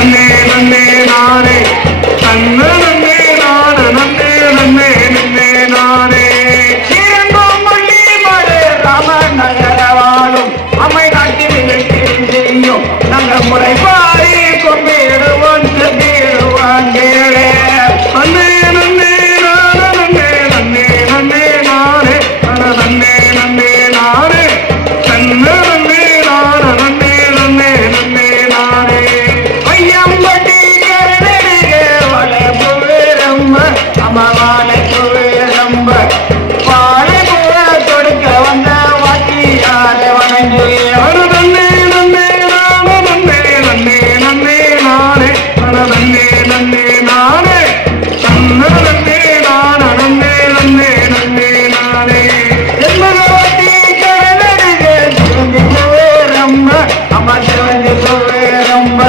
நன்னே நன்னே நானே தன்ன நன்னே நான நன்னே நன்னே நன்னே நானே பள்ளி மறு ராமன் நகர வாழும் அம்மை நாட்டில் செய்யும் நாங்கள் முறைப்பாடி கொம்பிடுவோம் செம்பிடுவாங்களே நன்னே நன்னே நான நன்னே நன்னே நன்னே நானே நன்னே நன்னே நானே தன்ன நன்னே நான நன்னே நன்னே நன்னே நானே ஐயம்பட்டி கரடிகே வளை புவேரம்ப அமவாலை புவேரம்ப பாலை புற கொடுக்க வந்த வாக்கியார வணங்கி அரு நன்னே நன்னே நான நன்னே நன்னே நன்னே நானே நன்னே நன்னே நானே தன்ன நன்னே நான நன்னே நன்னே நன்னே நானே எம்மகவட்டி கரடிகே புவேரம்ப அமர்ந்து புவேரம்ப